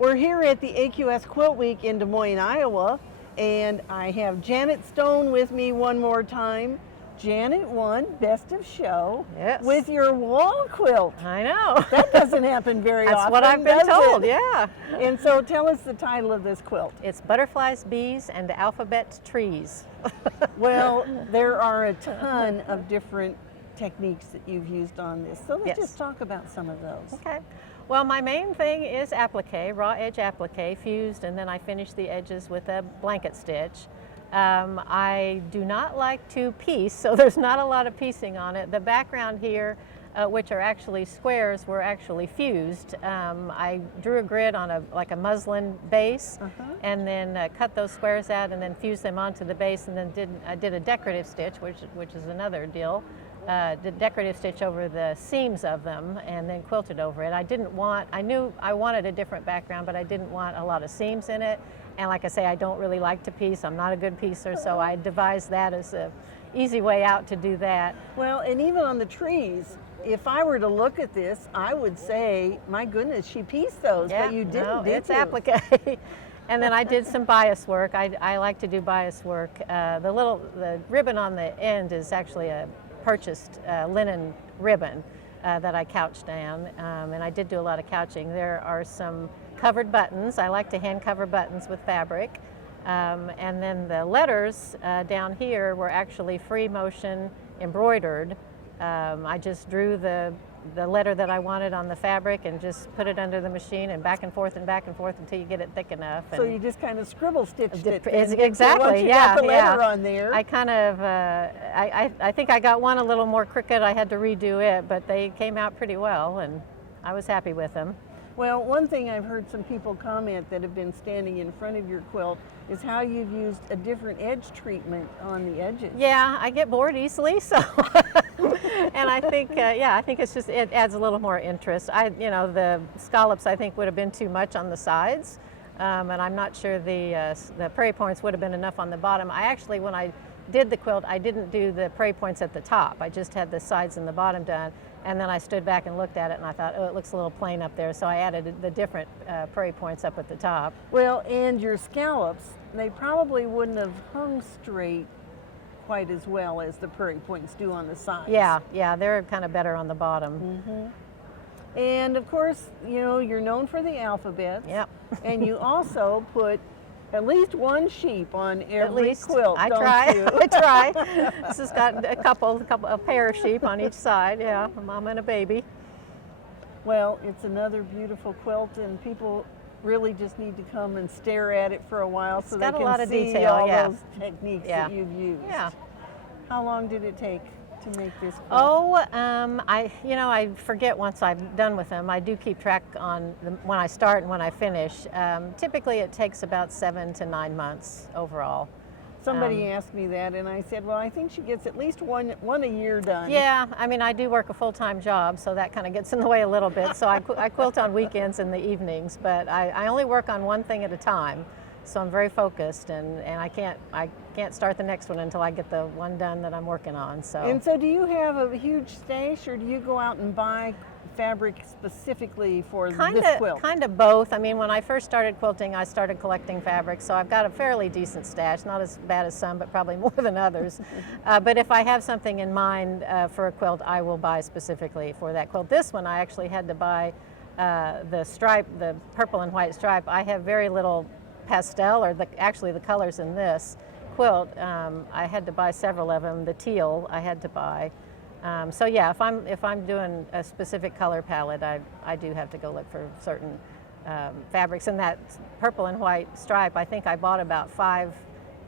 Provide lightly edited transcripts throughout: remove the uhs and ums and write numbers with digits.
We're here at the AQS Quilt Week in Des Moines, Iowa, and I have Janet Stone with me one more time. Janet won Best of Show with your wall quilt. I know. That doesn't happen very often. That's what I've been told, yeah. And so tell us the title of this quilt. It's Butterflies, Bees, and AlphabeTrees. Well, there are a ton of different techniques that you've used on this. So let's just talk about some of those. Okay. Well, my main thing is applique, raw edge applique, fused, and then I finish the edges with a blanket stitch. I do not like to piece, so there's not a lot of piecing on it. The background here, which are actually squares, were actually fused. I drew a grid on like a muslin base, and then cut those squares out and then fused them onto the base, and then I did a decorative stitch, which is another deal. Did decorative stitch over the seams of them and then quilted over it. I knew I wanted a different background, but I didn't want a lot of seams in it. And like I say, I don't really like to piece. I'm not a good piecer, so I devised that as an easy way out to do that. Well, and even on the trees, if I were to look at this, I would say, my goodness, she pieced those, but you didn't, did it's you? Applique. And then I did some bias work. I like to do bias work. The ribbon on the end is actually a purchased linen ribbon that I couched down, and I did do a lot of couching. There are some covered buttons. I like to hand cover buttons with fabric, and then the letters down here were actually free motion embroidered. I just drew the letter that I wanted on the fabric and just put it under the machine and back and forth until you get it thick enough. So you just kind of scribble stitched it. Exactly, once you got the letter on there. I kind of, I think I got one a little more crooked. I had to redo it, but they came out pretty well, and I was happy with them. Well, one thing I've heard some people comment that have been standing in front of your quilt is how you've used a different edge treatment on the edges. Yeah, I get bored easily, so and I think I think it adds a little more interest. The scallops I think would have been too much on the sides, and I'm not sure the prairie points would have been enough on the bottom. I actually, when I did the quilt, I didn't do the prairie points at the top. I just had the sides and the bottom done. And then I stood back and looked at it and I thought, oh, it looks a little plain up there. So I added the different prairie points up at the top. Well, and your scallops, they probably wouldn't have hung straight quite as well as the prairie points do on the sides. Yeah, they're kind of better on the bottom. Mm-hmm. And of course, you're known for the alphabets. Yep. And you also put at least one sheep on every quilt, I don't try. you? I try. This has got a pair of sheep on each side. Yeah, a mom and a baby. Well, it's another beautiful quilt, and people really just need to come and stare at it for a while so they can see all those techniques that you've used. Yeah. How long did it take to make this quilt? Oh, I forget once I'm done with them. I do keep track on when I start and when I finish. Typically it takes about 7 to 9 months overall. Somebody asked me that, and I said, well, I think she gets at least one a year done. Yeah, I mean, I do work a full-time job, so that kind of gets in the way a little bit. So I quilt on weekends and the evenings, but I only work on one thing at a time. So I'm very focused, and I can't start the next one until I get the one done that I'm working on. So. And so do you have a huge stash, or do you go out and buy fabric specifically for this quilt? Kind of both. I mean, when I first started quilting, I started collecting fabric, so I've got a fairly decent stash, not as bad as some, but probably more than others. But if I have something in mind for a quilt, I will buy specifically for that quilt. This one, I actually had to buy the stripe, the purple and white stripe. I have very little pastel, or actually the colors in this quilt. I had to buy several of them. The teal I had to buy. So yeah, if I'm doing a specific color palette, I do have to go look for certain fabrics. And that purple and white stripe, I think I bought about 5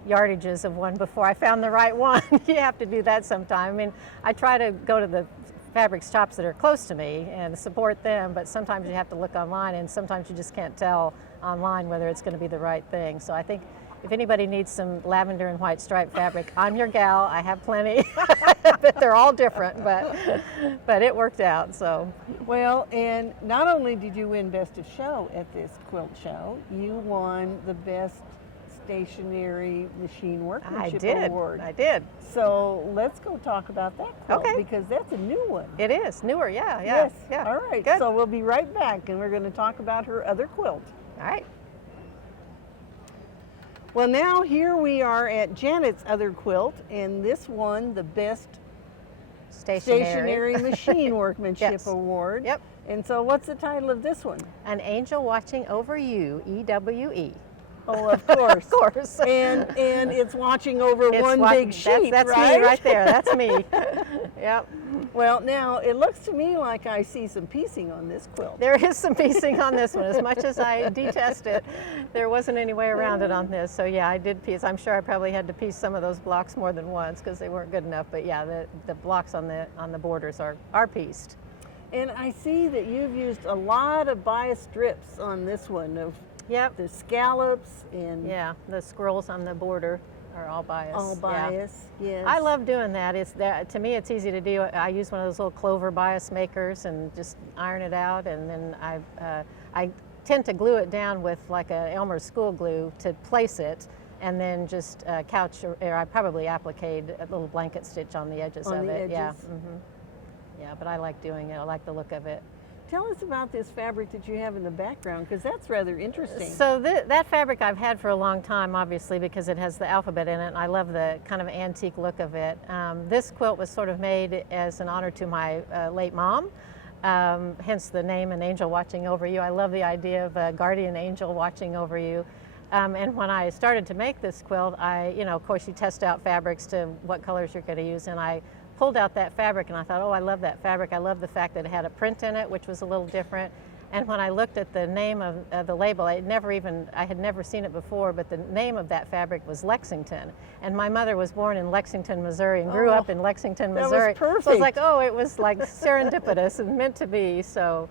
yardages of one before I found the right one. You have to do that sometime. I mean, I try to go to the fabric shops that are close to me and support them, but sometimes you have to look online, and sometimes you just can't tell online whether it's going to be the right thing. So I think if anybody needs some lavender and white stripe fabric, I'm your gal. I have plenty. But they're all different, but it worked out. So well, and not only did you win Best of Show at this quilt show, you won the Best Stationary Machine Workmanship Award. I did. So let's go talk about that quilt, because that's a new one. It is newer, yeah. Yes. Yeah. All right. Good. So we'll be right back, and we're going to talk about her other quilt. All right. Well, now here we are at Janet's other quilt, and this won the Best Stationary Machine Workmanship Yes. Award. Yep. And so what's the title of this one? An Angel Watching Over You, EWE. Oh, of course. Of course. And it's watching over one big sheep, that's right? me right there. That's me. Yep. Well, now it looks to me like I see some piecing on this quilt. There is some piecing on this one. As much as I detest it, there wasn't any way around it on this. So yeah, I did piece. I'm sure I probably had to piece some of those blocks more than once because they weren't good enough. But yeah, the blocks on the borders are pieced. And I see that you've used a lot of bias strips on this one of Yep. the scallops and Yeah, the scrolls on the border are all bias. all bias. Yes. I love doing that. To me, it's easy to do. I use one of those little clover bias makers and just iron it out, and then I tend to glue it down with like a Elmer's school glue to place it, and then just couch or I probably appliqued a little blanket stitch on the edges On of the it. Yeah. edges. Yeah, but I like doing it. I like the look of it. Tell us about this fabric that you have in the background, because that's rather interesting. So that fabric I've had for a long time, obviously, because it has the alphabet in it, and I love the kind of antique look of it. This quilt was sort of made as an honor to my late mom, hence the name An Angel Watching Over You. I love the idea of a guardian angel watching over you. And when I started to make this quilt, of course, you test out fabrics to what colors you're going to use, and I pulled out that fabric and I thought, oh, I love that fabric. I love the fact that it had a print in it, which was a little different. And when I looked at the name of the label, I had never seen it before, but the name of that fabric was Lexington. And my mother was born in Lexington, Missouri, and grew up in Lexington, Missouri. That was perfect. So I was like, oh, it was like serendipitous and meant to be. So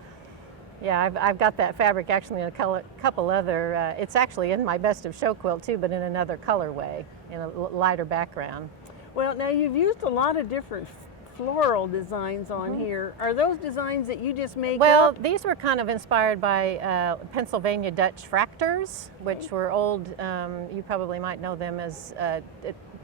yeah, I've got that fabric actually in a couple other, it's actually in my Best of Show quilt too, but in another colorway, in a lighter background. Well, now you've used a lot of different floral designs on here. Are those designs that you just make Well, up? these were kind of inspired by Pennsylvania Dutch Frakturs, which were old, you probably might know them as,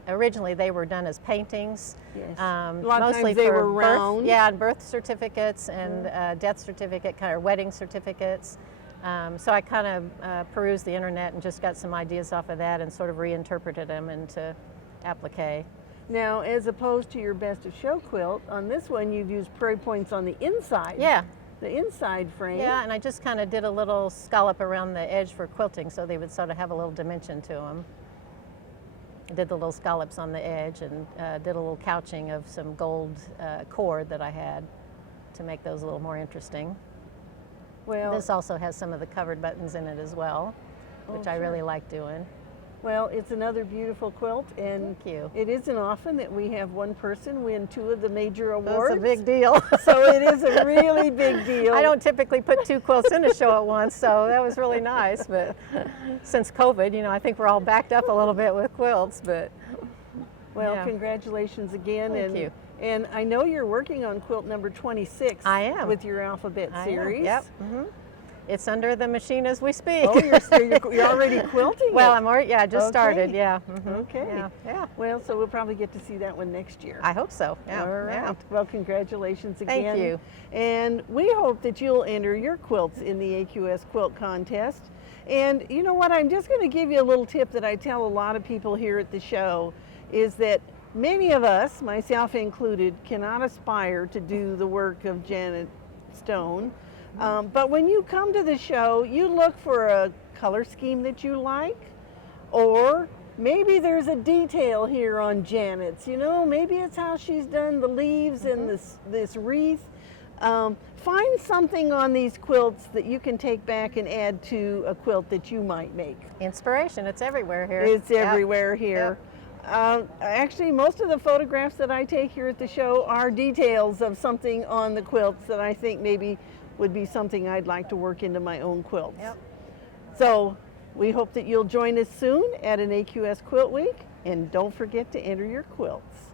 originally they were done as paintings. Yes. A lot of mostly times they for were round. and birth certificates and death certificate, kind of wedding certificates. So I kind of perused the internet and just got some ideas off of that and sort of reinterpreted them into applique. Now, as opposed to your Best of Show quilt, on this one you've used prairie points on the inside. Yeah. The inside frame. Yeah, and I just kind of did a little scallop around the edge for quilting so they would sort of have a little dimension to them. Did the little scallops on the edge and did a little couching of some gold cord that I had to make those a little more interesting. Well, this also has some of the covered buttons in it as well, which I really like doing. Well, it's another beautiful quilt, and Thank you. it isn't often that we have one person win 2 of the major awards. That's a big deal. So it is a really big deal. I don't typically put 2 quilts in a show at once, so that was really nice. But since COVID, I think we're all backed up a little bit with quilts. But well, yeah. Congratulations again. Thank you. And I know you're working on quilt number 26. I am. With your alphabet series. Yep. It's under the machine as we speak. Oh, you're already quilting Well, it. I'm already, I just started, yeah. Okay. Yeah. Well, so we'll probably get to see that one next year. I hope so, yeah. All right. Yeah. Well, congratulations again. Thank you. And we hope that you'll enter your quilts in the AQS Quilt Contest. And you know what? I'm just going to give you a little tip that I tell a lot of people here at the show, is that many of us, myself included, cannot aspire to do the work of Janet Stone. But when you come to the show, you look for a color scheme that you like, or maybe there's a detail here on Janet's, maybe it's how she's done the leaves and this wreath. Find something on these quilts that you can take back and add to a quilt that you might make. Inspiration, it's everywhere here. It's everywhere here. Actually, most of the photographs that I take here at the show are details of something on the quilts that I think maybe would be something I'd like to work into my own quilts. Yep. So we hope that you'll join us soon at an AQS Quilt Week, and don't forget to enter your quilts.